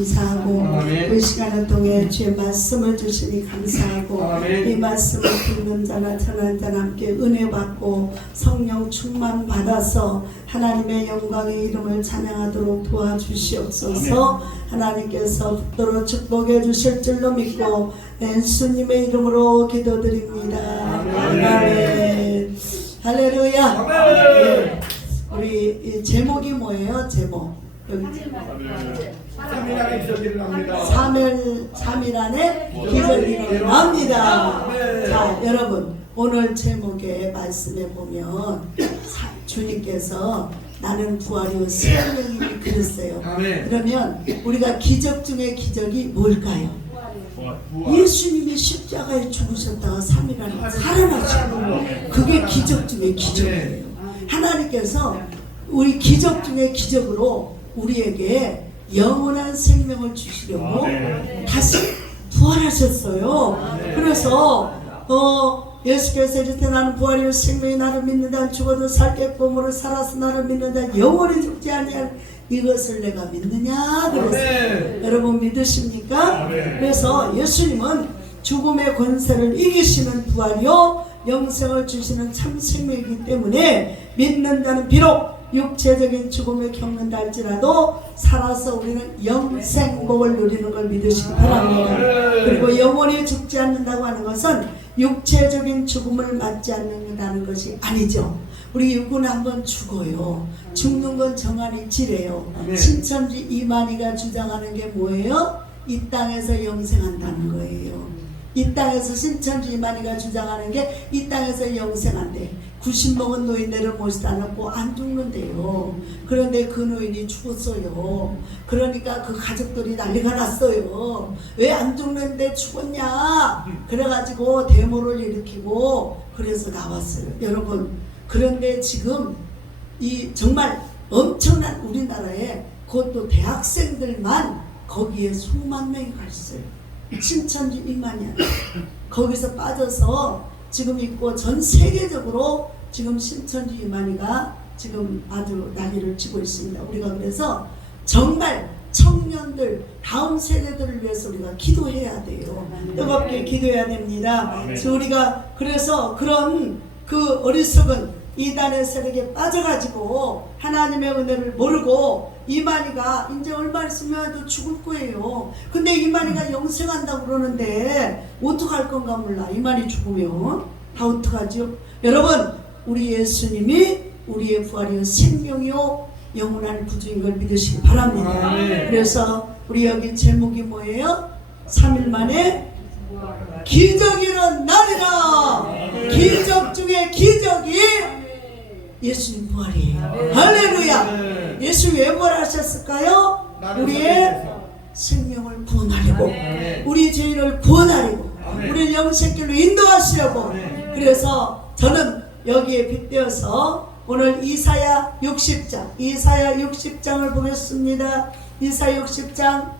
감사하고 아멘. 이 시간을 통해 주의 말씀을 주시니 감사하고 아멘. 이 말씀을 듣는 자나 전하는 자나 함께 은혜 받고 성령 충만 받아서 하나님의 영광의 이름을 찬양하도록 도와주시옵소서. 하나님께서 붙들어 축복해 주실 줄로 믿고 예수님의 이름으로 기도드립니다. 아멘. 할렐루야. 네. 우리 이 제목이 뭐예요? 제목 여기 3일 안에 기적이 일어납니다. 자, 여러분 오늘 제목의 말씀에 보면 주님께서 나는 부활이요 생명이니 그랬어요. 그러면 우리가 기적 중에 기적이 뭘까요? 예수님이 십자가에 죽으셨다가 3일 안에 살아나시고 그게 기적 중에 기적이에요. 하나님께서 우리 기적 중에 기적으로 우리에게 영원한 생명을 주시려고 다시 부활하셨어요. 그래서 예수께서 이르되 나는 부활이요 생명이 나를 믿는 자는 죽어도 살겠고 무릇 살아서 나를 믿는 자는 영원히 죽지 아니할 이것을 내가 믿느냐 그랬어요. 여러분 믿으십니까? 그래서 예수님은 죽음의 권세를 이기시는 부활이요 영생을 주시는 참 생명이기 때문에 믿는 자는 비록 육체적인 죽음을 겪는다 할지라도 살아서 우리는 영생복을 누리는 걸 믿으시기 바랍니다. 그리고 영원히 죽지 않는다고 하는 것은 육체적인 죽음을 맞지 않는다는 것이 아니죠. 우리 육은 한번 죽어요. 죽는 건 정한이 지래요. 신천지 이만희가 주장하는 게 뭐예요? 이 땅에서 영생한다는 거예요. 이 땅에서 신천지 이만희가 주장하는 게 이 땅에서 영생한대. 90 먹은 노인네를 모시다 놓고 안 죽는데요. 그런데 그 노인이 죽었어요. 그러니까 그 가족들이 난리가 났어요. 왜 안 죽는데 죽었냐? 그래가지고 데모를 일으키고 그래서 나왔어요. 여러분 그런데 지금 이 정말 엄청난 우리나라에 그것도 대학생들만 거기에 수만 명이 가 있어요. 신천지 이만희야. 거기서 빠져서 지금 있고 전 세계적으로 지금 신천지 이만희가 지금 아주 난리를 치고 있습니다. 우리가 그래서 정말 청년들 다음 세대들을 위해서 우리가 기도해야 돼요. 뜨겁게 기도해야 됩니다. 그래서 우리가 그래서 그런 그 어리석은 이단의 세력에 빠져가지고 하나님의 은혜를 모르고 이만희가 이제 얼마 있으면 또 죽을 거예요. 근데 이만희가 영생한다고 그러는데 어떡할 건가 몰라. 이만희 죽으면 다 어떡하죠? 여러분 우리 예수님이 우리의 부활이요 생명이요 영원한 구주인 걸 믿으시기 바랍니다. 그래서 우리 여기 제목이 뭐예요? 3일 만에 기적이 일어나리라. 기적 중에 기적이 예수님 부활이에요. 할렐루야. 예수 왜 부활하셨을까요? 우리의 생명을 구원하려고, 우리 죄인을 구원하려고, 우리를 영생길로 인도하시려고. 그래서 저는 여기에 빗대어서 오늘 이사야 60장을 보겠습니다. 이사야 60장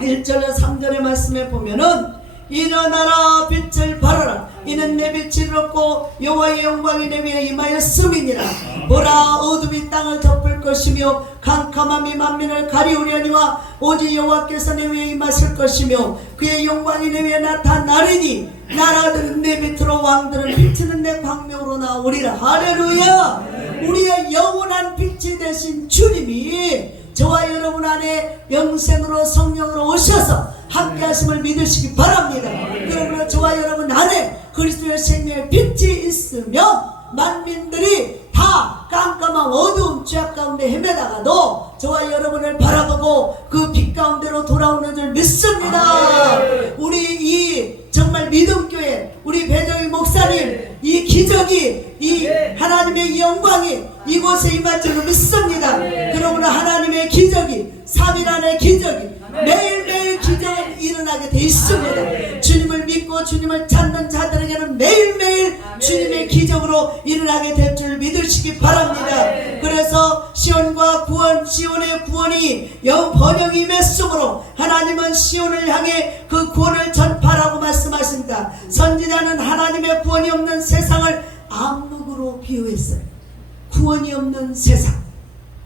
1절에 3절의 말씀에 보면은 일어나라 빛을 발하라 이는 내 빛이 이렇고 여호와의 영광이 내 위에 임하였음이니라. 보라 어둠이 땅을 덮을 것이며 캄캄함이 만민을 가리우려니와 오직 여호와께서 내 위에 임하실 것이며 그의 영광이 내 위에 나타나리니 나라들은 내 밑으로 왕들은 비치는 내 광명으로 나오리라. 할렐루야. 우리의 영원한 빛이 되신 주님이 저와 여러분 안에 영생으로 성령으로 오셔서 함께 하심을 믿으시기 바랍니다. 그러므로 저와 여러분 안에 그리스도의 생명의 빛이 있으면 만민들이 다 깜깜한 어두운 죄악 가운데 헤매다가도 저와 여러분을 바라보고 그 빛 가운데로 돌아오는 줄 믿습니다. 우리 이 정말 믿음교회 우리 배정희 목사님 이 기적이 이 하나님의 영광이 이곳에 임할 줄로 믿습니다. 그러므로 하나님의 기적이 3일 안에 기적이 매일매일 기적은 일어나게 돼 있습니다. 주님을 믿고 주님을 찾는 자들에게는 매일매일 주님의 기적으로 일어나게 될 줄 믿으시기 바랍니다. 그래서 시온과 구원, 시온의 구원이 번영이 임했으므로 하나님은 시온을 향해 그 구원을 전파라고 말씀하십니다. 선지자는 하나님의 구원이 없는 세상을 암흑으로 비유했어요. 구원이 없는 세상.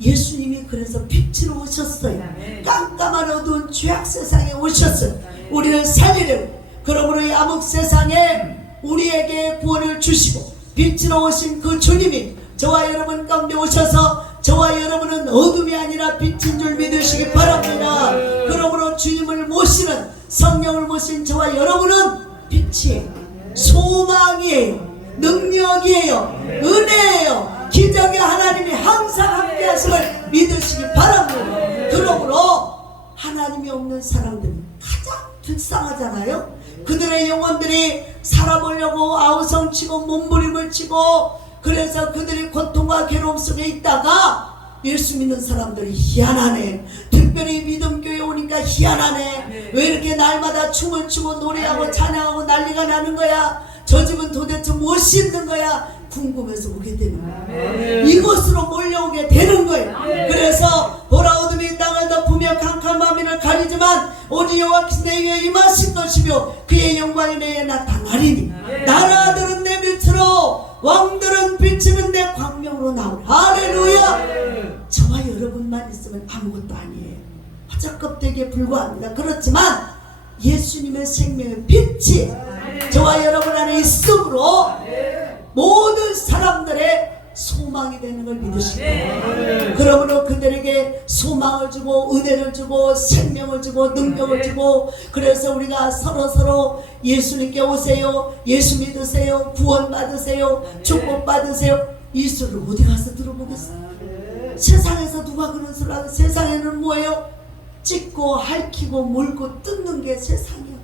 예수님이 그래서 빛으로 오셨어요. 깜깜한 어두운 죄악 세상에 오셨어요. 우리를 살리려고. 그러므로 이 암흑 세상에 우리에게 구원을 주시고 빛으로 오신 그 주님이 저와 여러분 가운데 오셔서 저와 여러분은 어둠이 아니라 빛인 줄 믿으시기 바랍니다. 그러므로 주님을 모시는, 성령을 모신 저와 여러분은 빛이에요. 소망이에요. 능력이에요. 은혜예요. 기적의 하나님이 항상 함께 하심을 믿으시기 바랍니다. 그러므로 하나님이 없는 사람들은 가장 불쌍하잖아요. 그들의 영혼들이 살아보려고 아우성치고 몸부림을 치고, 그래서 그들이 고통과 괴로움 속에 있다가 예수 믿는 사람들이 희한하네. 특별히 믿음교회 오니까 희한하네. 왜 이렇게 날마다 춤을 추고 노래하고 찬양하고 난리가 나는 거야? 저 집은 도대체 무엇이 있는 거야? 궁금해서 오게 되는 거야. 이곳으로 몰려오게 되는 거예요. 그래서 보라 어둠이 땅을 덮으며 캄캄함이를 가리지만 오직 여호와께서 내 위에 임하실 것이며 그의 영광이 내게 나타나리니 나라들은 내 빛으로 왕들은 비치는 내 광명으로 나오리. 할렐루야. 저와 여러분만 있으면 아무것도 아니에요. 화자껍데기에 불과합니다. 그렇지만 예수님의 생명의 빛이 저와 여러분 안에 있으므로 모든 사람들의 소망이 되는 걸 믿으시고, 그러므로 그들에게 소망을 주고 은혜를 주고 생명을 주고 능력을 주고, 그래서 우리가 서로 예수님께 오세요, 예수 믿으세요, 구원 받으세요, 축복 받으세요. 이 소리를 어디 가서 들어보겠어요? 세상에서 누가 그런 소리를 하고, 세상에는 뭐예요? 찢고 핥히고 물고 뜯는 게 세상이에요.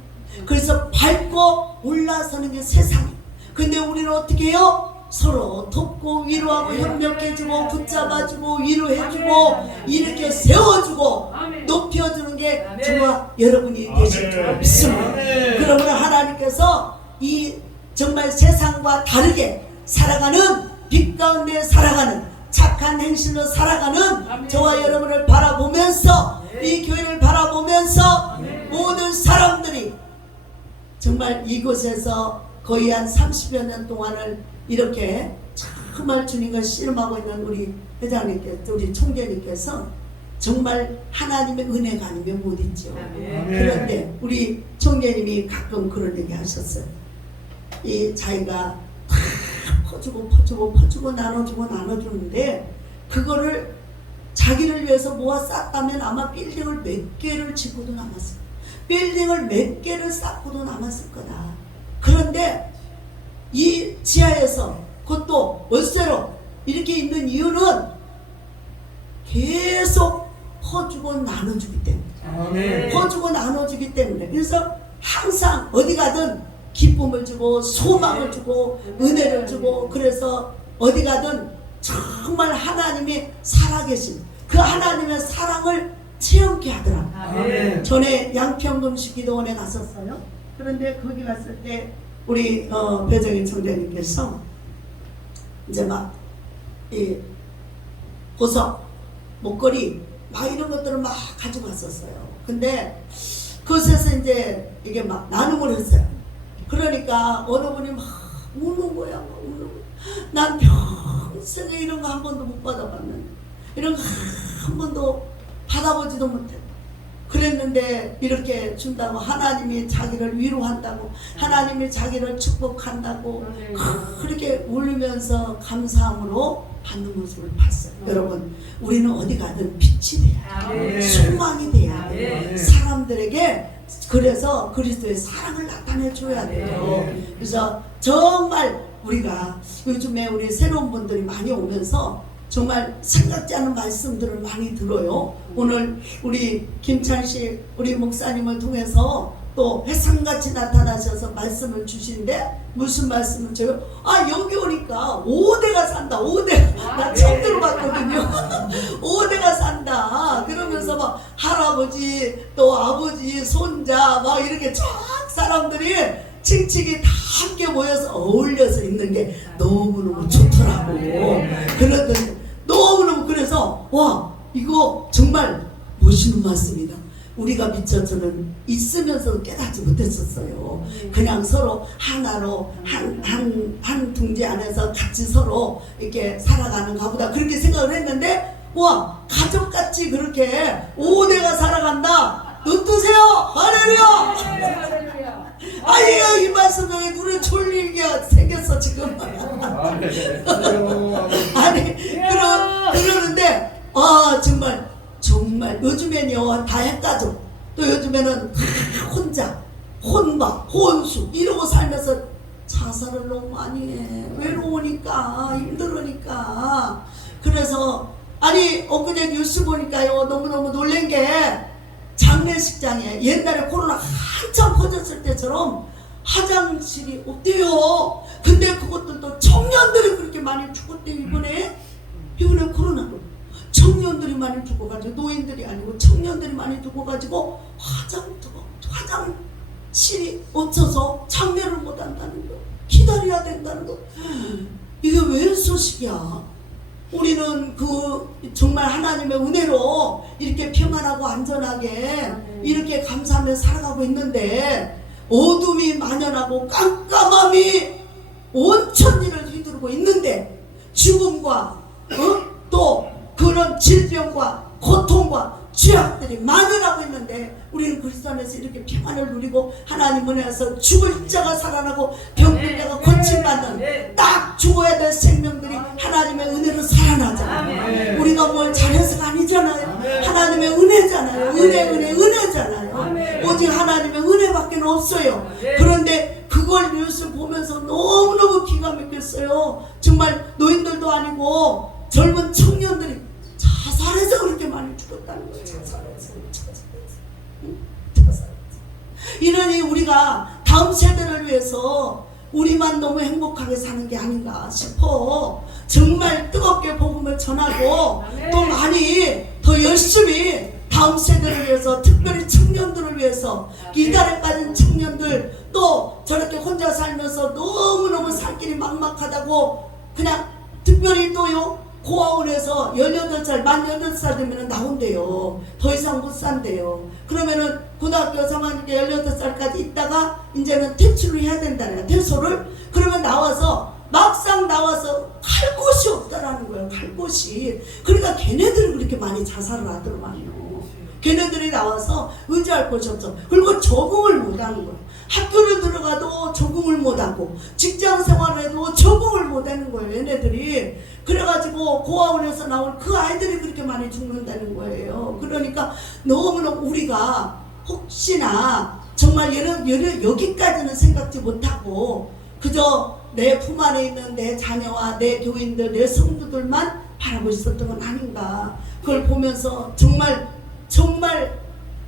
그래서 밟고 올라서는 게 세상이에요. 근데 우리는 어떻게 해요? 서로 돕고 위로하고 협력해주고 붙잡아주고 위로해주고 이렇게 세워주고 높여주는 게 저와 여러분이 되실 줄 믿습니다. 그러므로 하나님께서 이 정말 세상과 다르게 살아가는, 빛 가운데 살아가는, 착한 행실로 살아가는 저와 여러분을 바라보면서, 이 교회를 바라보면서 모든 사람들이 정말 이곳에서 거의 한 30여 년 동안을 이렇게 정말 주님과 씨름하고 있는 우리 회장님께서, 우리 총재님께서 정말 하나님의 은혜가 아니면 못 있죠. 그런데 우리 총재님이 가끔 그런 얘기 하셨어요. 이 자기가 다 퍼주고 나눠주는데 그거를 자기를 위해서 모아 쌓다면 아마 빌딩을 몇 개를 짓고도 남았을 거다. 빌딩을 몇 개를 쌓고도 남았을 거다. 그런데 이 지하에서 그것도 월세로 이렇게 있는 이유는 계속 퍼주고 나눠주기 때문에. 퍼주고 나눠주기 때문에. 그래서 항상 어디 가든 기쁨을 주고 소망을 주고 은혜를 주고, 그래서 어디 가든 정말 하나님이 살아계신 그 하나님의 사랑을 체험케 하더라. 전에 양평금식 기도원에 갔었어요. 그런데 거기 갔을 때 우리 배정인 총장님께서 이제 막 이 보석, 목걸이 막 이런 것들을 막 가지고 왔었어요. 근데 그것에서 이제 이게 막 나눔을 했어요. 그러니까 어느 분이 막 우는 거야. 막 우는 거야. 난 평생에 이런 거 한 번도 못 받아봤는데, 이런 거 한 번도 받아보지도 못해. 그랬는데 이렇게 준다고, 하나님이 자기를 위로한다고, 하나님이 자기를 축복한다고 그렇게 울면서 감사함으로 받는 모습을 봤어요. 여러분, 우리는 어디 가든 빛이 돼야 돼요. 소망이 돼야 돼요. 사람들에게 그래서 그리스도의 사랑을 나타내 줘야 돼요. 그래서 정말 우리가 요즘에 우리 새로운 분들이 많이 오면서 정말 생각지 않은 말씀들을 많이 들어요. 오늘 우리 김찬식 우리 목사님을 통해서 또 햇살같이 나타나셔서 말씀을 주시는데, 무슨 말씀을 줘요? 여기 오니까 5대가 산다. 5대. 나 처음 들어봤거든요. 5대가 산다. 그러면서 막 할아버지 또 아버지 손자 막 이렇게 쫙 사람들이 칭칭이 다 함께 모여서 어울려서 있는 게 너무너무 좋더라고. 그러더니 너무너무, 그래서 와, 이거 정말 멋있는 말씀이다. 우리가 미처 저는 있으면서도 깨닫지 못했었어요. 그냥 서로 하나로 한 둥지 안에서 같이 서로 이렇게 살아가는가 보다 그렇게 생각을 했는데, 와 가족같이 그렇게 5대가 살아간다. 눈 뜨세요. 할렐루야. 아니요, 이 말씀에 눈에 졸리게 생겼어 지금. 아니 그러는데 정말 요즘에는요 다 핵가족, 또 요즘에는 다 혼자 혼밥 혼수 이러고 살면서 자살을 너무 많이 해. 외로우니까 힘들으니까. 그래서 아니 엊그제 뉴스 보니까요 너무너무 놀란 게 장례식장에 옛날에 코로나 한참 퍼졌을 때처럼 화장실이 없대요. 근데 그것들도 청년들이 그렇게 많이 죽었대요. 이번에 코로나로 청년들이 많이 죽어가지고, 노인들이 아니고 청년들이 많이 죽어가지고 화장실이 없어서 장례를 못한다는 거, 기다려야 된다는 거. 이게 왜 소식이야? 우리는 정말 하나님의 은혜로 이렇게 평안하고 안전하게 이렇게 감사하며 살아가고 있는데, 어둠이 만연하고 깜깜함이 온 천지를 휘두르고 있는데, 죽음과 또 그런 질병과 고통과 죄악들이 만연하고 있는데, 우리는 그리스도 안에서 이렇게 평안을 누리고 하나님 은혜에서 죽을 자가 살아나고 병든 자가 고침받는 딱 죽어야 될 생명들이 하나님의 은혜로 살아나잖아요. 우리가 뭘 잘해서가 아니잖아요. 하나님의 은혜잖아요. 은혜잖아요. 오직 하나님의 은혜밖에 없어요. 그런데 그걸 뉴스 보면서 너무너무 기가 막혔어요. 정말 노인들도 아니고 젊은 청년들이 자살해서 그렇게 많이 죽었다는 거예요. 자살해서. 이러니 우리가 다음 세대를 위해서 우리만 너무 행복하게 사는 게 아닌가 싶어. 정말 뜨겁게 복음을 전하고 또 많이 더 열심히 다음 세대를 위해서, 특별히 청년들을 위해서, 이달에 빠진 청년들, 또 저렇게 혼자 살면서 너무너무 살 길이 막막하다고 그냥 특별히 또요 고아원에서 18살, 만 8살 되면 나온대요. 더 이상 못 산대요. 그러면은 고등학교 3학년 18살까지 있다가 이제는 퇴출을 해야 된다네요. 퇴소를. 그러면 막상 나와서 갈 곳이 없다라는 거예요. 갈 곳이. 그러니까 걔네들이 그렇게 많이 자살을 하더만요. 걔네들이 나와서 의지할 곳이 없어. 그리고 적응을 못하는 거예요. 학교를 들어가도 적응을 못하고, 직장 생활을 해도 적응을 못하는 거예요, 얘네들이. 그래가지고 고아원에서 나온 그 아이들이 그렇게 많이 죽는다는 거예요. 그러니까 너무너무 우리가 혹시나 정말 여기까지는 생각지 못하고 그저 내 품 안에 있는 내 자녀와 내 교인들, 내 성도들만 바라보고 있었던 건 아닌가. 그걸 보면서 정말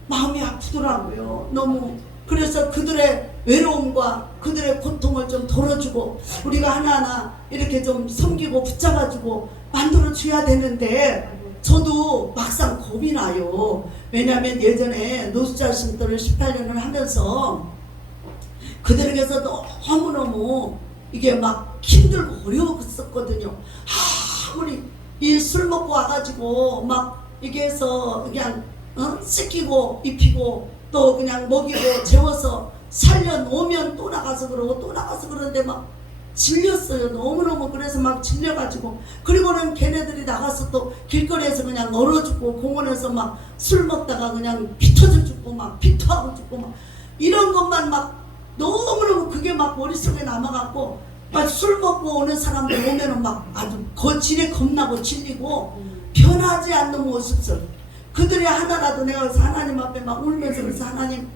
마음이 아프더라고요. 너무. 그래서 그들의 외로움과 그들의 고통을 좀 덜어주고 우리가 하나하나 이렇게 좀 섬기고 붙잡아주고 만들어줘야 되는데, 저도 막상 겁이 나요. 왜냐하면 예전에 노숙자 신도를 18년을 하면서 그들에게서 너무너무 이게 막 힘들고 어려웠었거든요. 아무리 이 술 먹고 와가지고 막 이게 해서 그냥 씻기고 입히고 또 그냥 먹이고 재워서 살려놓으면 또 나가서 그러는데 막 질렸어요. 너무너무. 그래서 막 질려가지고, 그리고는 걔네들이 나가서 또 길거리에서 그냥 얼어 죽고, 공원에서 막 술 먹다가 그냥 피 터져 죽고 막 피토하고 죽고 막 이런 것만 막 너무너무 그게 막 머릿속에 남아갖고, 막 술 먹고 오는 사람들 오면은 막 아주 거칠에 겁나고 질리고 변하지 않는 모습들. 그들이 하나라도 내가 그래서 하나님 앞에 막 울면서, 그래서 하나님,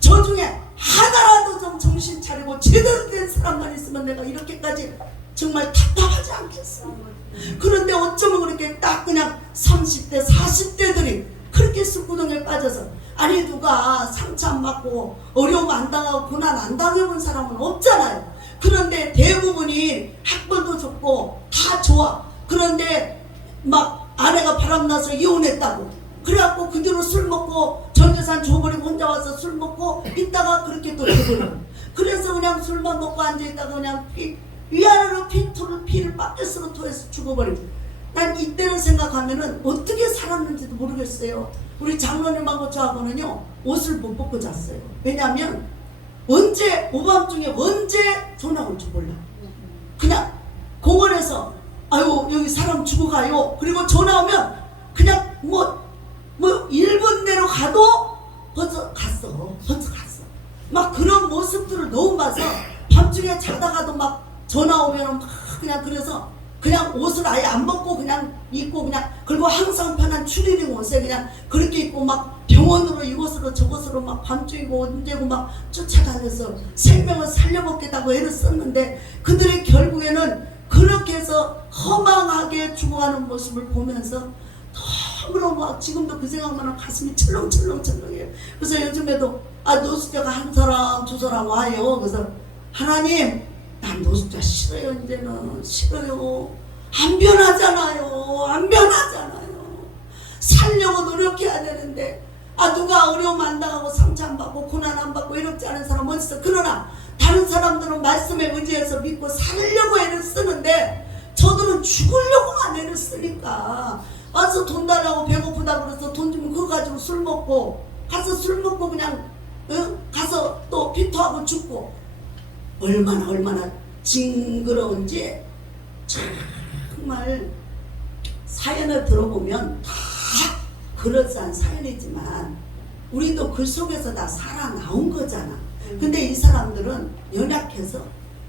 저 중에 하나라도 좀 정신 차리고 제대로 된 사람만 있으면 내가 이렇게까지 정말 답답하지 않겠어. 그런데 어쩌면 그렇게 딱 그냥 30대 40대들이 그렇게 술구덩이에 빠져서, 아니 누가 상처 안 받고 어려움 안 당하고 고난 안 당해본 사람은 없잖아요. 그런데 대부분이 학벌도 좋고 다 좋아. 그런데 막 아내가 바람나서 이혼했다고 그래갖고 그대로 술 먹고 전 재산 줘버리고 혼자 와서 술 먹고 있다가 그렇게 또 죽어버려. 그래서 그냥 술만 먹고 앉아있다가 그냥 위아래로 피를 바켓으로 토해서 죽어버리고. 난 이때를 생각하면은 어떻게 살았는지도 모르겠어요. 우리 장로님하고 저하고는요 옷을 못 벗고 잤어요. 왜냐하면 오밤중에 언제 전화 올지 몰라. 그냥 공원에서 아유 여기 사람 죽어가요. 그리고 전화 오면 그냥 뭐 1분 내로 가도 벌써 갔어. 막 그런 모습들을 너무 봐서 밤중에 자다가도 막 전화 오면 막 그냥 그래서 그냥 옷을 아예 안 벗고 그냥 입고 그냥 그리고 항상 편한 추리닝 옷에 그냥 그렇게 입고 막 병원으로 이곳으로 저곳으로 막 밤중이고 언제고 막 쫓아다녀서 생명을 살려먹겠다고 애를 썼는데 그들이 결국에는 그렇게 해서 허망하게 죽어가는 모습을 보면서 너무너무 막 지금도 그 생각만 하면 가슴이 철렁철렁해요. 그래서 요즘에도 노숙자가 한 사람 두 사람 와요. 그래서 하나님 난 노숙자 싫어요. 이제는 싫어요. 안 변하잖아요. 살려고 노력해야 되는데 누가 어려움 안 당하고 상처 안 받고 고난 안 받고 이렇지 않은 사람 어디 있어. 그러나 다른 사람들은 말씀에 의지해서 믿고 살려고 애를 쓰는데 저들은 죽으려고만 애를 쓰니까 와서 돈 달라고 배고프다 그래서 돈 주면 그거 가지고 술 먹고 가서 술 먹고 그냥 가서 또 피토하고 죽고 얼마나 징그러운지 정말 사연을 들어보면 다 그럴싸한 사연이지만 우리도 그 속에서 다 살아나온 거잖아. 근데 이 사람들은 연약해서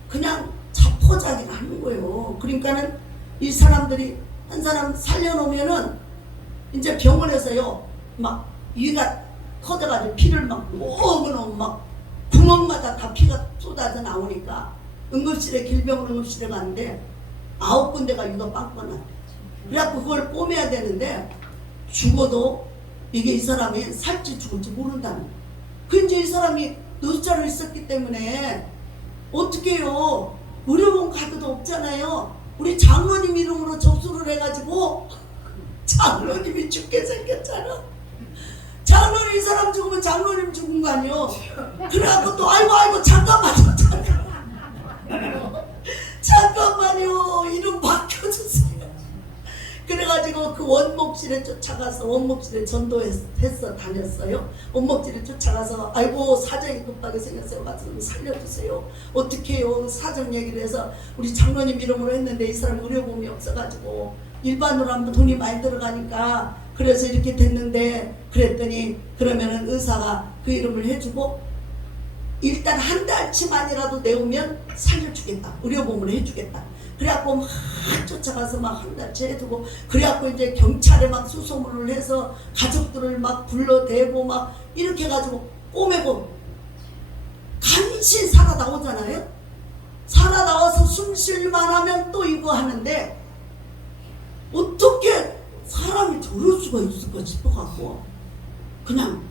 그냥 자포자기를 하는 거예요. 그러니까는 이 사람들이 한 사람 살려놓으면은 이제 병원에서요 막 위가 터져가지고 피를 막 먹으면 막 구멍마다 다 피가 쏟아져 나오니까 길병원 응급실에 갔는데 9군데가 유가 빵꾸가 났대. 그래갖고 그걸 꿰매야 되는데 죽어도 이게 이 사람이 살지 죽을지 모른다는 거야. 그 이제 이 사람이 노숙자로 있었기 때문에 어떻게 해요? 의료원 카드도 없잖아요. 우리 장로님 이름으로 접수를 해가지고 장로님이 죽게 생겼잖아. 장로님 이 사람 죽으면 장로님 죽은 거 아니요. 그래갖고 또 아이고 잠깐만요 이름 바꿔주세요. 그래가지고 그 원목실에 쫓아가서 원목실에 전도해서 다녔어요. 원목실에 쫓아가서 아이고 사정이 급하게 생겼어요. 가서 살려주세요. 어떻게 해요? 사정 얘기를 해서 우리 장로님 이름으로 했는데 이 사람 의료보험이 없어가지고 일반으로 하면 돈이 많이 들어가니까 그래서 이렇게 됐는데 그랬더니 그러면은 의사가 그 이름을 해주고 일단 한 달치만이라도 내오면 살려주겠다. 의료보험을 해주겠다. 그래갖고 막 쫓아가서 막 한 달치 해주고 그래갖고 이제 경찰에 막 수소문을 해서 가족들을 막 불러대고 막 이렇게 해가지고 꼬매고 간신히 살아나오잖아요. 살아나와서 숨 쉴만 하면 또 이거 하는데 어떻게 사람이 저럴 수가 있을까 싶어갖고 그냥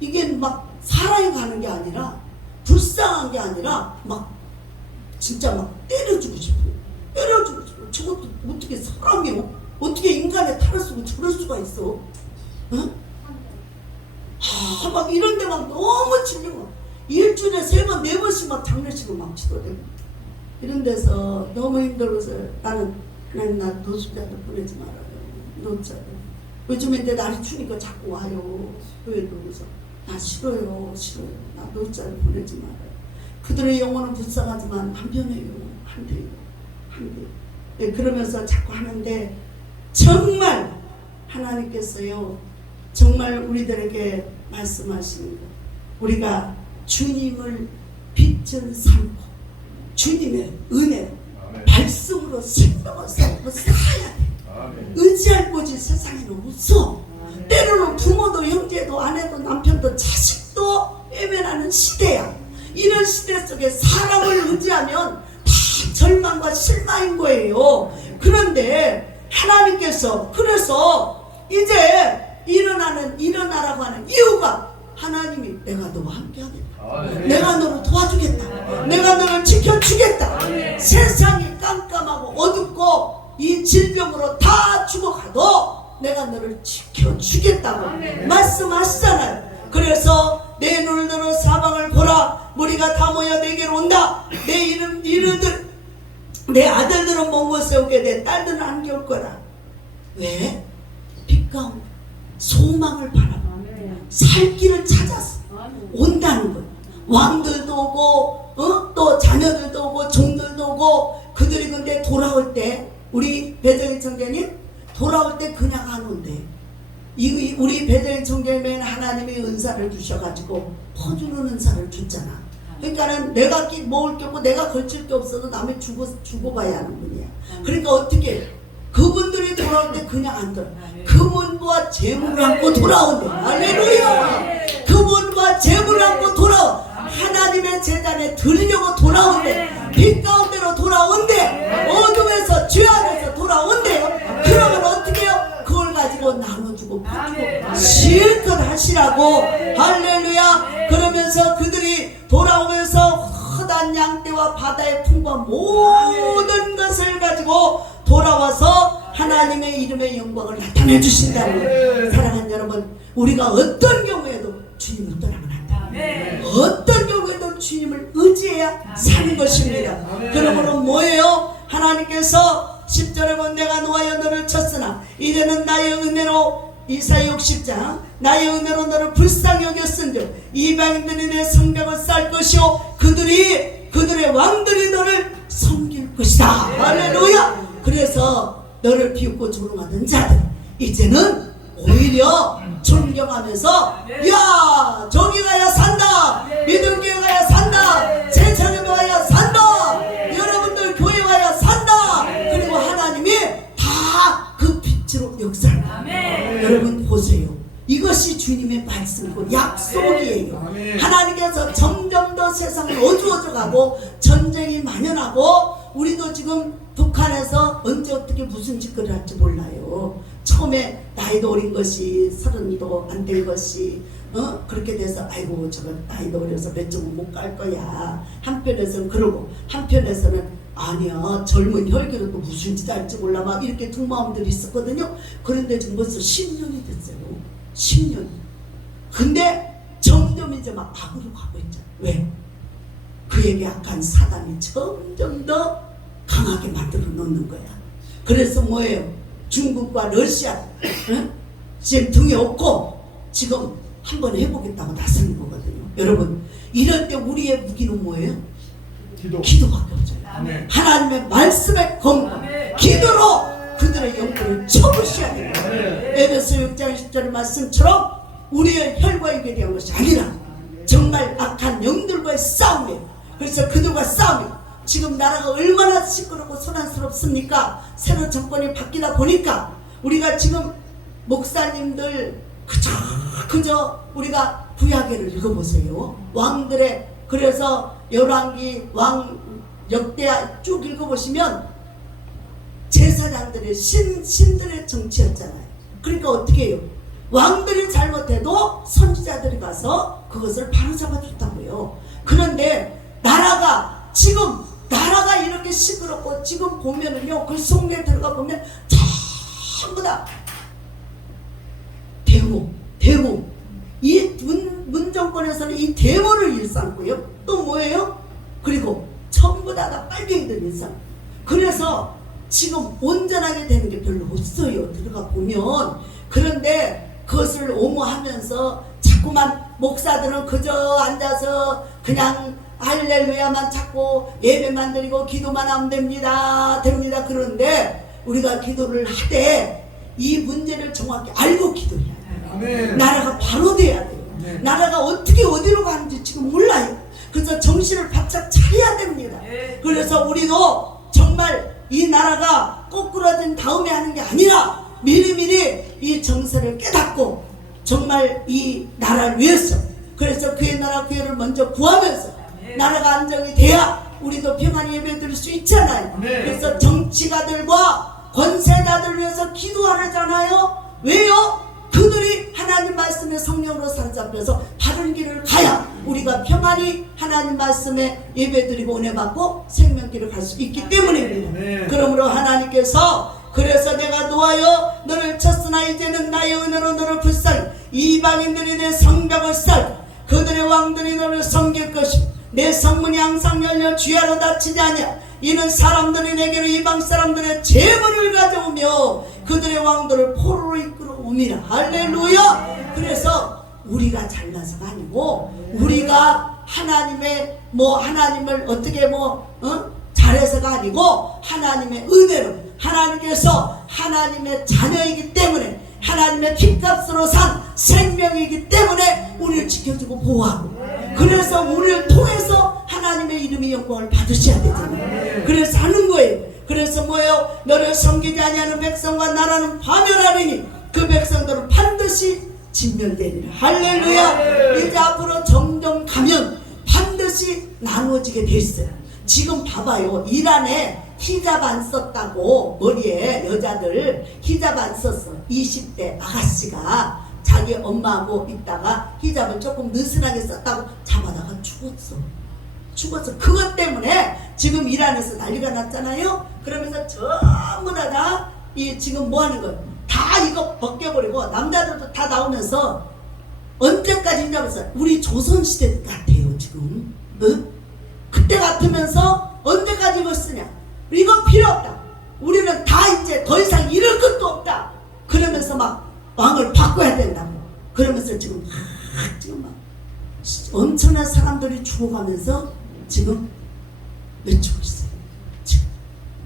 이게 막 사랑이 가는 게 아니라 불쌍한 게 아니라 막 진짜 막 때려주고 싶어. 저것도 어떻게 사람이요? 어떻게 인간의 탈을 쓰고 저럴 수가 있어? 응? 막 이런 데 막 너무 질리고 일주일에 3번 4번씩 막 장례식을 막 치러대고 이런 데서 너무 힘들어서 나는 하나님 나 노숙자들 보내지 말아요. 노숙자들 요즘에 내 날이 추니까 자꾸 와요. 교회도 그래서 나 싫어요. 나 노숙자들 보내지 말아요. 그들의 영혼은 불쌍하지만 안 변해요. 안 돼요. 네, 그러면서 자꾸 하는데 정말 하나님께서요 정말 우리들에게 말씀하시는 것 우리가 주님을 빛을 삼고 주님의 은혜로 말씀으로 생명을 살고 살아야 돼. 의지할 곳이 세상에는 없어. 때로는 부모도 형제도 아내도 남편도 자식도 외면하는 시대야. 이런 시대 속에 사람을 의지하면 다 절망과 실망인 거예요. 그런데 하나님께서 그래서 이제 일어나라고 하는 이유가 하나님이 내가 너와 함께 하겠다. 내가 너를 도와주겠다. 내가 너를 지켜주겠다. 세상이 깜깜하고 어둡고 이 질병으로 다 죽어가도 내가 너를 지켜주겠다고 말씀하시잖아요. 그래서 내 눈을 들어 사방을 보라. 무리가 다 모여 내게로 온다. 내 아들들은 몸을 세우게 내 딸들은 안겨올 거라. 왜? 빛 가운데 소망을 바라봐 살 길을 찾아서 온다는 거예요. 왕들도 오고 또 자녀들도 오고 종들도 오고 그들이 근데 돌아올 때 우리 배정희 청장님 돌아올 때 그냥 안 온대. 우리 베드레헴 청교회는 하나님의 은사를 주셔가지고 퍼주는 은사를 줬잖아. 그러니까는 내가 먹을 게 없고 내가 걸칠 게 없어도 남의 주고봐야 하는 분이야. 그러니까 어떻게 그분들이 돌아올 때 그냥 안 돌아. 금은과 재물을 안고 돌아온대. 할렐루야. 금은과 재물을 안고 돌아온 하나님의 재단에 드리려고 돌아온대. 빛 가운데로 돌아온대. 어둠에서 죄 안에서 돌아온대요. 그러면 어떻게 해요? 그걸 가지고 나눠주고 퍼주고 실컷 하시라고. 할렐루야. 그러면서 그들이 돌아오면서 헛한 양떼와 바다의 풍부한 모든 것을 가지고 돌아와서 하나님의 이름의 영광을 나타내 주신다는 거예요. 사랑하는 여러분, 우리가 어떤 경우에도 주님을 떠나면 안 돼요. 어떤 경우에도 주님을 의지해야 사는 것입니다. 그러므로 뭐예요? 하나님께서 10절에 보면 내가 노하여 너를 쳤으나 이제는 나의 은혜로, 이사야 60장, 나의 은혜로 너를 불쌍히 여겼은즉 이방인들이 내 성벽을 쌓을 것이요 그들의 왕들이 너를 섬길 것이다. 할렐루야. 그래서 너를 비웃고 조롱하던 자들 이제는 오히려 존경하면서 야 저기 가야 산다, 믿음교회 가야 산다, 제창에 와야 산다, 여러분들 교회 와야 산다. 그리고 하나님이 다 그 빛으로 역사한다. 여러분 보세요. 이것이 주님의 말씀이고 약속이에요. 하나님께서 점점 더 세상을 어두워져가고 전쟁이 만연하고 우리도 지금 북한에서 언제 어떻게 무슨 짓거리를 할지 몰라요. 처음에 나이도 어린 것이 30도 안 된 것이 그렇게 돼서 아이고 저건 나이도 어려서 몇 점은 못 갈 거야. 한편에서는 그러고 한편에서는 아니야 젊은 혈기로 또 무슨 짓 할지 몰라 막 이렇게 두 마음들이 있었거든요. 그런데 지금 벌써 10년이 됐어요. 10년. 근데 점점 이제 막 악으로 가고 있잖아. 왜? 그에게 약한 사단이 점점 더 강하게 만들어 놓는 거야. 그래서 뭐예요? 중국과 러시아 지금 등에 업고 지금 한번 해보겠다고 나서는 거거든요. 여러분 이럴 때 우리의 무기는 뭐예요? 기도밖에 없어요. 하나님의 말씀에 건강, 기도로 그들의 영혼을 쳐부셔야 됩니다. 에베소 6장 10절 말씀처럼 우리의 혈과 육에 대한 것이 아니라 정말 악한 영들과의 싸움이에요. 그래서 그들과 싸움이에요. 지금 나라가 얼마나 시끄럽고 소란스럽습니까? 새로 정권이 바뀌다 보니까 우리가 지금 목사님들 그저 우리가 구약에를 읽어보세요. 왕들의, 그래서 열왕기 왕 역대하 쭉 읽어보시면 제사장들의 신들의 정치였잖아요. 그러니까 어떻게 해요? 왕들이 잘못해도 선지자들이 가서 그것을 바로잡아 줬다고요. 그런데 나라가 지금 나라가 이렇게 시끄럽고 지금 보면은요 그 속에 들어가 보면 전부 다 데모 이 문정권에서는 이 데모를 일삼고요. 또 뭐예요? 그리고 전부 다 빨갱이들 일삼. 그래서 지금 온전하게 되는 게 별로 없어요. 들어가 보면. 그런데 그것을 옹호하면서 자꾸만 목사들은 그저 앉아서 그냥 할렐루야만 찾고 예배만 드리고 기도만 하면 됩니다. 그런데 우리가 기도를 하되 이 문제를 정확히 알고 기도해야 돼요. 나라가 바로 돼야 돼요. 나라가 어떻게 어디로 가는지 지금 몰라요. 그래서 정신을 바짝 차려야 됩니다. 그래서 우리도 정말 이 나라가 꼬꾸라진 다음에 하는 게 아니라 미리미리 이 정세를 깨닫고 정말 이 나라를 위해서, 그래서 그의 나라 교회를 먼저 구하면서 나라가 안정이 돼야 우리도 평안히 예배 드릴 수 있잖아요. 그래서 정치가들과 권세자들 위해서 기도하잖아요. 왜요? 그들이 하나님 말씀의 성령으로 사로잡혀서 바른 길을 가야 우리가 평안히 하나님 말씀에 예배드리고 은혜 받고 생명길을 갈 수 있기 때문입니다. 그러므로 하나님께서 그래서 내가 노하여 너를 쳤으나 이제는 나의 은혜로 너를 불쌍히 이방인들이 내 성벽을 쌓고 그들의 왕들이 너를 섬길 것이고 내 성문이 항상 열려 주야로 닫히지 아니하. 이는 사람들이 내게로 이방 사람들의 재물을 가져오며 그들의 왕들을 포로로 이끌어오미라. 할렐루야. 그래서 우리가 잘나서가 아니고 우리가 하나님의 하나님을 어떻게 잘해서가 아니고 하나님의 은혜로 하나님께서 하나님의 자녀이기 때문에 하나님의 피값으로 산 생명이기 때문에 우리를 지켜주고 보호하고, 그래서 우리를 통해서 하나님의 이름의 영광을 받으셔야 되잖아요. 그래서 하는 거예요. 그래서 뭐예요? 너를 섬기지 아니하는 백성과 나라는 파멸하리니 그 백성들은 반드시 진멸되리라. 할렐루야. 이제 앞으로 점점 가면 반드시 나누어지게 돼 있어요. 지금 봐봐요. 이란에 히잡 안 썼다고, 머리에 여자들 히잡 안 썼어. 20대 아가씨가 자기 엄마하고 있다가 히잡을 조금 느슨하게 썼다고 잡아다가 죽었어. 그것 때문에 지금 이란에서 난리가 났잖아요. 그러면서 전부 다 지금 뭐 하는 거예요? 다 이거 벗겨버리고 남자들도 다 나오면서 언제까지 있냐면서 우리 조선시대 같아요 지금. 그때 같으면서 언제까지 이거 쓰냐? 이거 필요 없다. 우리는 다 이제 더 이상 잃을 것도 없다. 그러면서 막 왕을 바꿔야 된다고. 그러면서 지금 막 엄청난 사람들이 죽어가면서 지금 외치고 있어요. 지금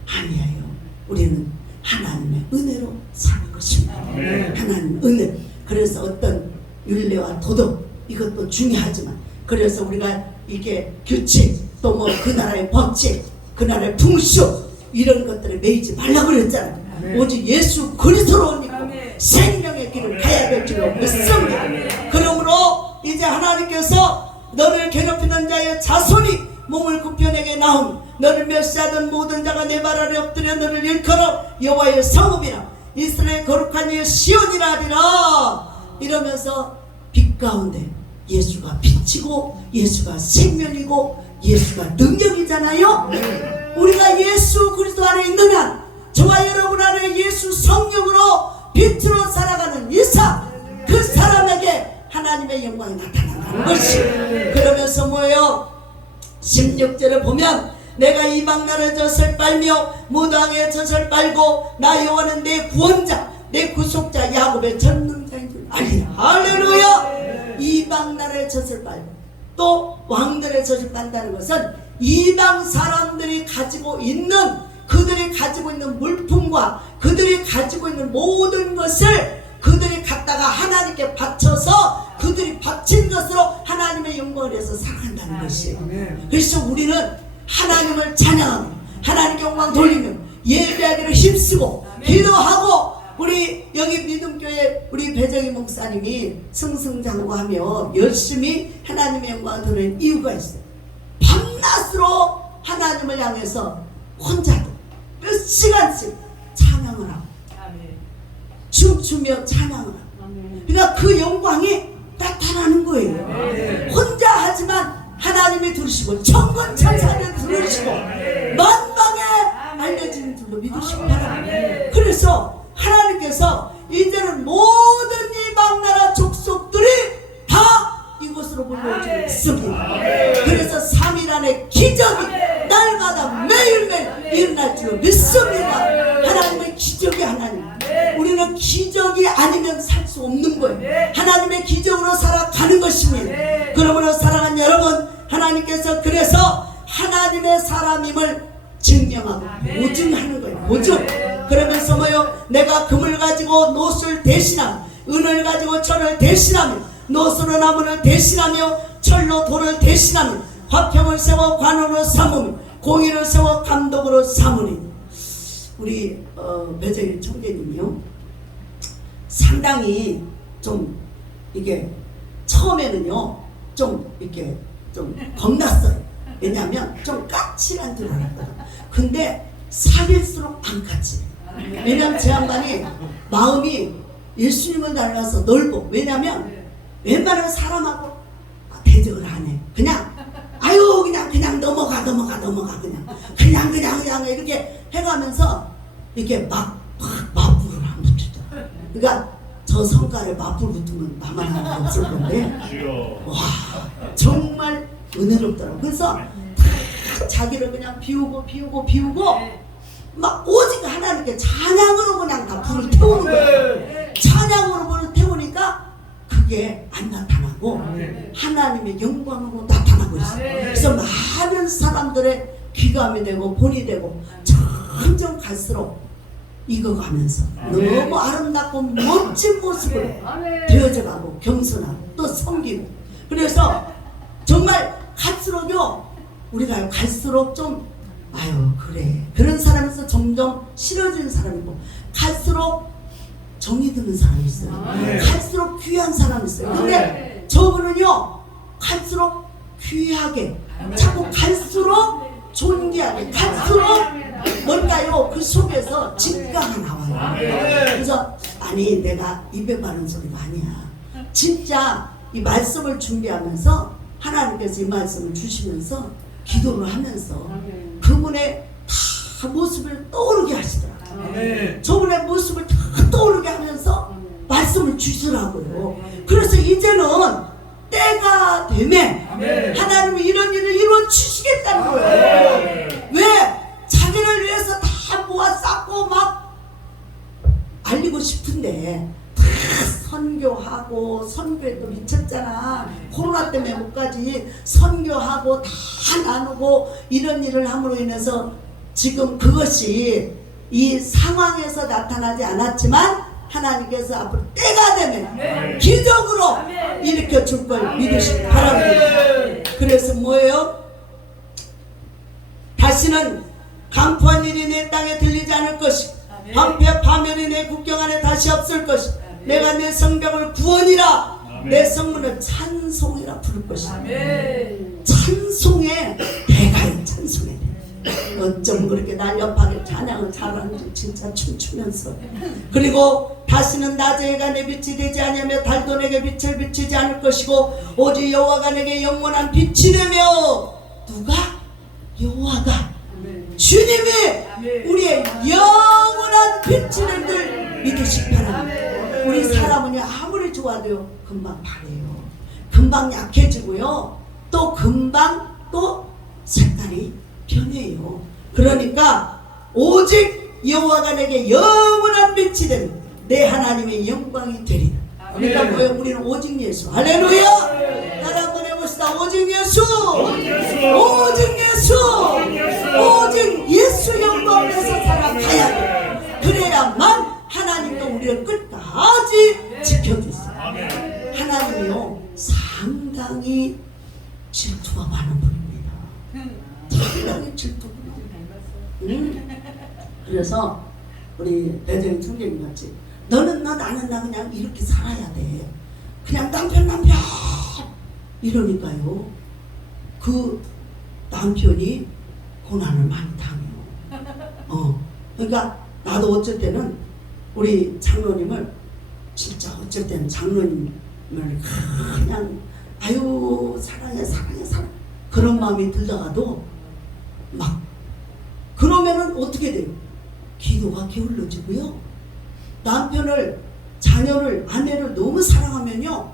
아니에요. 우리는 하나님의 은혜로 사는 것입니다. 하나님의 은혜. 그래서 어떤 윤례와 도덕 이것도 중요하지만, 그래서 우리가 이게 규칙 또 뭐 그 나라의 법칙, 그 나라의 풍수 이런 것들에 매이지 말라고 그랬잖아요. 오직 예수 그리스도로 믿고 생명의 길을 가야 될 줄로 믿습니다. 그러므로 이제 하나님께서 너를 괴롭히는 자의 자손이 몸을 굽혀 내게 나오니 너를 멸시하던 모든 자가 내 발 아래 엎드려 너를 일컬어 여호와의 성읍이라 이스라엘 거룩한 이의 시온이라 하리라. 이러면서 빛 가운데 예수가 빛이고 예수가 생명이고 예수가 능력이잖아요. 우리가 예수 그리스도 안에 있는 한, 저와 여러분 안에 예수 성령으로 빛으로 살아가는 이상 그 사람에게 하나님의 영광이 나타나는 것이. 그러면서 뭐예요? 16절에 보면 내가 이방 나라의 젖을 빨며 무당의 젖을 빨고 나 여호와는 내 구원자 내 구속자 야곱의 전능자인 줄 알리라. 할렐루야. 이방 나라의 젖을 빨고 또 왕들의 젖을 빤다는 것은 이방 사람들이 가지고 있는, 그들이 가지고 있는 물품과 그들이 가지고 있는 모든 것을 그들이 갖다가 하나님께 바쳐서 그들이 바친 것으로 하나님의 영광을 위해서 살아간다는 것이에요. 그래서 우리는 하나님을 찬양하며 하나님께 영광 돌리며 예배하기를 힘쓰고 기도하고, 우리 여기 믿음교회 우리 배정희 목사님이 승승장구하며 열심히 하나님의 영광을 돌리는 이유가 있어요. 밤낮으로 하나님을 향해서 혼자도 몇 시간씩 찬양을 하고 춤추며 찬양을 하고, 그러니까 그 영광이 나타나는 거예요. 혼자 하지만 하나님이 들으시고 천군 천사를 들으시고 만방에 알려지는 줄로 믿으시기 바랍니다. 그래서 하나님께서 이제는 모든 이방 나라 족속들이 다 이곳으로 몰려올 줄 믿습니다. 그래서 3일 안에 기적이 날마다 매일매일 일어날 줄 믿습니다. 하나님의 기적이 하나님. 우리는 기적이 아니면 살 수 없는 거예요. 하나님의 기적으로 살아가는 것입니다. 그러므로 사랑하는 여러분, 하나님께서 그래서 하나님의 사람임을 증명하고 보증하는 거예요. 보증. 그러면서 뭐요? 내가 금을 가지고 노술 대신하며 은을 가지고 철을 대신하며 노수로 나무를 대신하며 철로 돌을 대신하며 화평을 세워 관원으로 삼으며 공의를 세워 감독으로 삼으니. 우리 배정희 총재님이요, 상당히 좀 이게 처음에는요 좀 이렇게 좀 겁났어요. 왜냐하면 좀 까칠한 줄 알았거든. 근데 사귈수록 안 까칠. 왜냐하면 제 양반이 마음이 예수님을 닮아서 넓어. 왜냐하면 웬만한 사람하고 대적을 안 해. 그냥 아유 그냥 넘어가 그냥 이렇게 해가면서 이렇게 맞불을 안 붙이더라. 그러니까 저 성깔에 맞불 붙으면 나만 하는 게 없을 건데, 와 정말 은혜롭더라고. 그래서 다 자기를 그냥 비우고 막 오직 하나님께 찬양으로 그냥 다 불을 태우는 거예요. 찬양으로 불을 태우니까 그게 안 나타나고 하나님의 영광으로 나타나고 있어요. 그래서 많은 사람들의 귀감이 되고 본이 되고 점점 갈수록 익어가면서 너무 아름답고 멋진 모습으로 되어져가고 겸손하고 또 섬기고. 그래서 정말 갈수록요, 우리가 갈수록 좀 아유 그래 그런 사람에서 점점 싫어지는 사람이고, 갈수록 정이 드는 사람이 있어요. 갈수록 귀한 사람이 있어요. 근데 저분은요, 갈수록 귀하게, 자꾸 갈수록 존귀하게, 갈수록 뭔가요, 그 속에서 진가가 나와요. 그래서 아니 내가 입에 바른 소리가 아니야. 진짜 이 말씀을 준비하면서 하나님께서 이 말씀을 주시면서 기도를 하면서 그분의 다 모습을 떠오르게 하시더라고요. 저분의 모습을 다 떠오르게 하면서 말씀을 주시더라고요. 그래서 이제는 때가 되면 하나님이 이런 일을 이루어 주시겠다는 거예요. 왜? 자기를 위해서 다 모아 쌓고 막 알리고 싶은데 다 선교하고, 선교에도 미쳤잖아. 코로나 때문에 못 가지. 선교하고 다 나누고 이런 일을 함으로 인해서 지금 그것이 이 상황에서 나타나지 않았지만 하나님께서 앞으로 때가 되면 기적으로 일으켜 줄 걸 믿으시기 바랍니다. 그래서 뭐예요? 다시는 강포한 일이 내 땅에 들리지 않을 것이고, 방패 파멸이 내 국경 안에 다시 없을 것이고, 내가 내 성벽을 구원이라, 내 성문을 찬송이라 부를 것이다. 찬송의 대가요, 찬송의 대가. 어쩜 그렇게 날렵하게 찬양을 잘하는지 진짜 춤추면서. 그리고 다시는 낮에 해가 내 빛이 되지 아니하며 달도 내게 빛을 비치지 않을 것이고, 오직 여호와가 내게 영원한 빛이 되며. 누가? 여호와가, 주님이 우리의 영원한 빛이 된 줄 믿으시기 바랍니다. 우리 사람은요, 아무리 좋아도요 금방 바래요. 금방 약해지고요, 또 금방 또 색깔이 변해요. 그러니까 오직 여호와가 내게 영원한 빛이 되는 내 하나님의 영광이 되리라. 그러니까 뭐예요? 우리는 오직 예수. 할렐루야. 따라 한번 해봅시다. 오직 예수, 오직 예수, 오직 예수 영광에서 살아가야 돼. 그래야만 하나님도 우리를 끝까지 지켜주세요. 하나님이요, 상당히 질투가 많은 분입니다. 상당히 질투가 그래서 우리 배정희 총장님 같이, 너는 너 나는 나 그냥 이렇게 살아야 돼. 그냥 남편 이러니까요, 그 남편이 고난을 많이 당해요. 그러니까 나도 어쩔 때는 우리 장로님을 진짜 어쩔 때는 장로님을 그냥 아유 사랑해 그런 마음이 들다가도 막 그러면은 어떻게 돼요? 기도가 게을러지고요, 남편을, 자녀를, 아내를 너무 사랑하면요,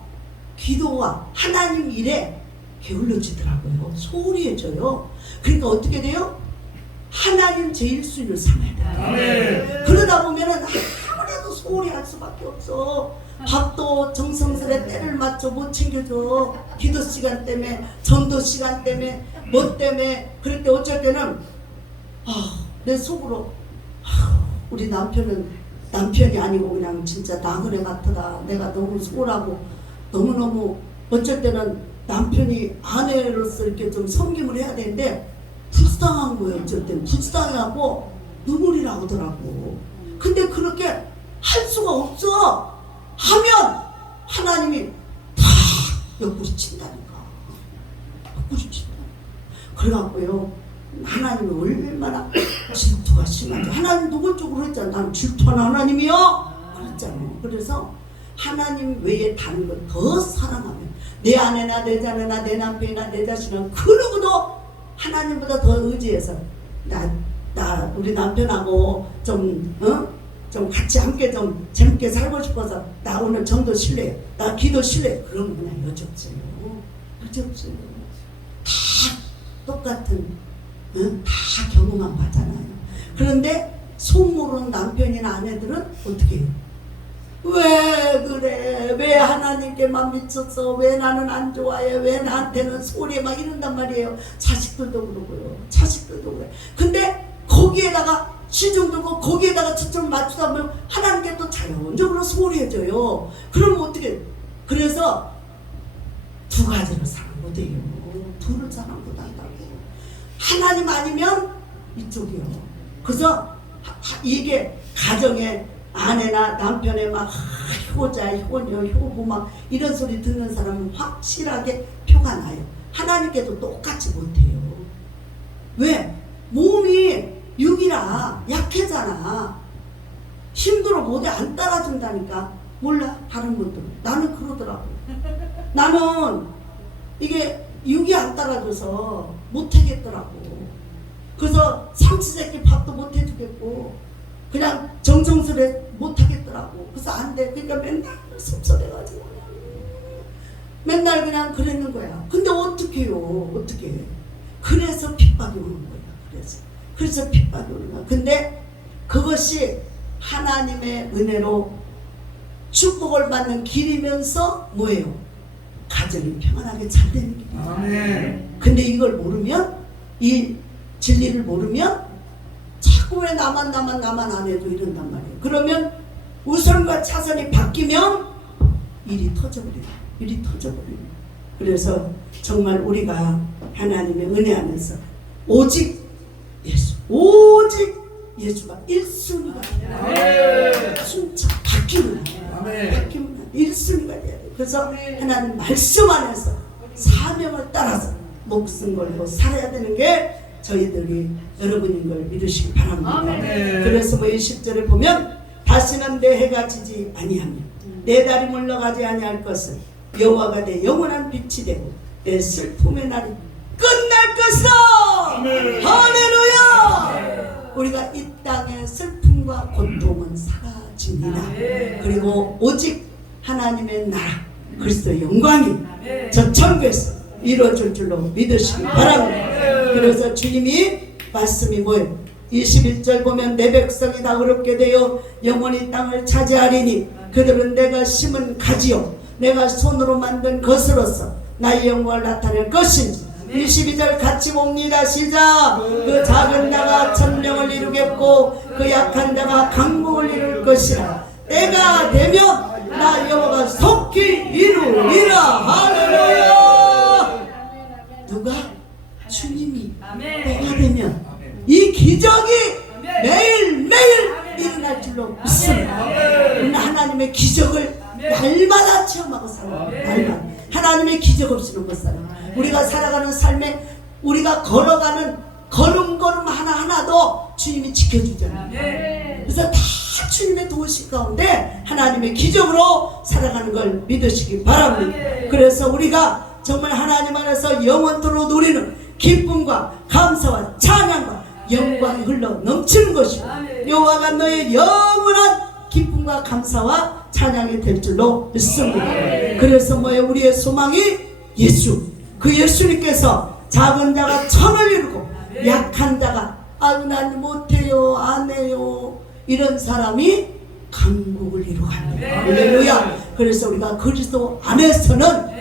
기도와 하나님 일에 게을러지더라고요. 소홀해져요. 그러니까 어떻게 돼요? 하나님 제1순위를 삼아야 돼요. 그러다 보면은 아무래도 소홀히 할 수밖에 없어. 밥도 정성스레 때를 맞춰 못 챙겨줘. 기도 시간 때문에, 전도 시간 때문에, 뭐 때문에. 그럴 때 어쩔 때는 내 속으로 우리 남편은 남편이 아니고 그냥 진짜 나그네 같다. 내가 너무 소홀하고 너무너무 어쩔 때는 남편이 아내로서 이렇게 좀 섬김을 해야 되는데 불쌍한 거예요. 어쩔 때는 불쌍해하고 눈물이 나오더라고. 근데 그렇게 할 수가 없어. 하면 하나님이 다 옆구리 친다니까. 옆구리 친다. 그래갖고요, 하나님이 얼마나 질투가 심한지. 하나님 누굴 쪽으로 했잖아. 난 질투하는 하나님이요? 그랬잖아요. 그래서 하나님 외에 다른 걸 더 사랑하면, 내 아내나 내 자녀나 내 남편이나 내 자식은 그 누구도 하나님보다 더 의지해서 우리 남편하고 좀 같이 함께 좀 재밌게 살고 싶어서 나 오늘 전도 실례, 나 기도 실례, 그런 거 그냥 여쭤보세요. 다 똑같은, 다 경험한 바잖아요. 그런데 속 모르는 남편이나 아내들은 어떻게 해요? 왜 그래? 왜 하나님께만 미쳤어? 왜 나는 안 좋아해? 왜 나한테는 소리 막 이런단 말이에요. 자식들도 그러고요. 자식들도 그래. 근데 거기에다가 시중 두고 거기에다가 초점을 맞추다 보면 하나님께 또 자연적으로 소홀해져요. 그럼 어떻게? 그래서 두 가지로 사는 못해요. 둘을 사는 못한다고. 하나님 아니면 이쪽이요. 그래서 이게 가정에 아내나 남편의 막 효자, 효녀, 효부 막 이런 소리 듣는 사람은 확실하게 표가 나요. 하나님께도 똑같이 못해요. 왜? 몸이 육이라 약해잖아. 힘들어 못해 안 따라준다니까. 몰라 다른 분들은. 나는 그러더라고. 나는 이게 육이 안 따라줘서 못하겠더라고. 그래서 삼시세끼 밥도 못해주겠고 그냥 정성스레 못하겠더라고. 그래서 안 돼. 그러니까 맨날 섭섭해가지고 맨날 그냥 그랬는 거야. 근데 어떡해요. 어떻게. 그래서 핍박이 오는 거야. 그래서 핍박이 오는 거야. 근데 그것이 하나님의 은혜로 축복을 받는 길이면서 뭐예요? 가정이 평안하게 잘 되는 길이에요. 근데 이걸 모르면, 이 진리를 모르면 자꾸 왜 나만 안 해도 이런단 말이에요. 그러면 우선과 차선이 바뀌면 일이 터져버려요. 그래서 정말 우리가 하나님의 은혜 안에서 오직 예수가 1순위가 순차 바뀌면 안 1순위가 돼야 돼요. 그래서 하나님 말씀 안에서 사명을 따라서 목숨 걸고 살아야 되는 게 저희들이 여러분인 걸 믿으시기 바랍니다. 그래서 뭐 20절에 보면 다시는 내 해가 지지 아니하며 내 달이 물러가지 아니할 것은 여호와가 내 영원한 빛이 되고 내 슬픔의 날이 끝날 것이다. 할렐루야. 우리가 이 땅의 슬픔과 고통은 사라집니다. 그리고 오직 하나님의 나라 그리스도의 영광이 저 천국에서 이루어질 줄로 믿으시기 바랍니다. 그래서 주님이 말씀이 뭐예요? 21절 보면 내 백성이 다 어렵게 되어 영원히 땅을 차지하리니 그들은 내가 심은 가지요 내가 손으로 만든 것으로서 나의 영광을 나타낼 것인지. 22절 같이 봅니다. 시작. 그 작은 자가 천명을 이루겠고 그 약한 자가 강국을 이룰 것이라. 때가 되면 나 여호와가 속히 이루리라. 할렐루야. 누가? 주님이 때가 되면 이 기적이 매일매일 일어날 줄로 믿습니다. 우리는 하나님의 기적을 날마다 체험하고 살아요. 날마다. 하나님의 기적 없이는 못 살아요. 우리가 살아가는 삶에 우리가 걸어가는 걸음걸음 하나하나도 주님이 지켜주잖아요. 그래서 다 주님의 도우심 가운데 하나님의 기적으로 살아가는 걸 믿으시기 바랍니다. 그래서 우리가 정말 하나님 안에서 영원토록 누리는 기쁨과 감사와 찬양과 영광이 흘러 넘치는 것이고 여호와가 너의 영원한 기쁨과 감사와 찬양이 될 줄로 믿습니다. 그래서 뭐예요? 우리의 소망이 예수. 그 예수님께서 작은 자가 천을 이루고 약한 자가 아유 난 못해요 안 해요 이런 사람이 강국을 이루갑니다. 할렐루야. 그래서 우리가 그리스도 안에서는 다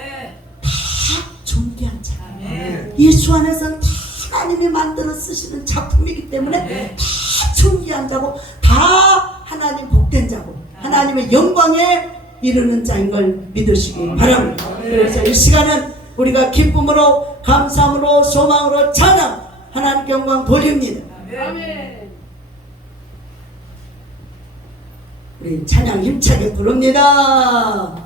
존귀한 자. 예수 안에서는 다 하나님이 만들어 쓰시는 작품이기 때문에 다 존귀한 자고 다 하나님 복된 자고 하나님의 영광에 이르는 자인 걸 믿으시기 바랍니다. 그래서 이 시간은 우리가 기쁨으로 감사함으로 소망으로 찬양 하나님께 영광 돌립니다. 우리 찬양 힘차게 부릅니다.